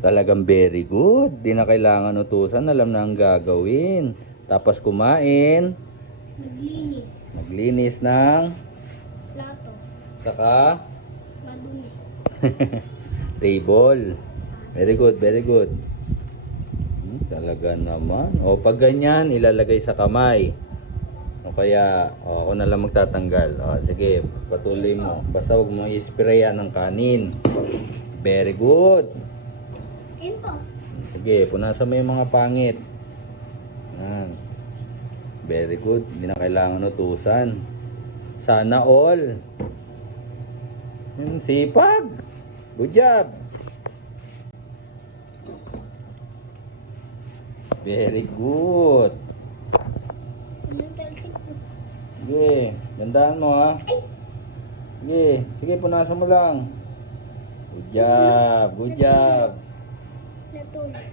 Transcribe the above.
Talagang very good. Di na kailangan utusan. Alam na ang gagawin. Tapos kumain. Naglinis. Naglinis ng Plato. saka Madumi. table. Very good, very good. Talaga naman. O pag ganyan, ilalagay sa kamay. O kaya, ako na lang magtatanggal. O sige, patuloy mo. Basta huwag mo i-sprayan ng kanin. Very good. Yun po. Sige, punasan mo yung mga pangit. Yan. Very good. Hindi na kailangan utusan. Sana all. Sipag. Good job. Very good. Anong talsik po? Sige, gandaan mo ha. Sige, sige, punasan mo lang. Good job, good job. Natulog.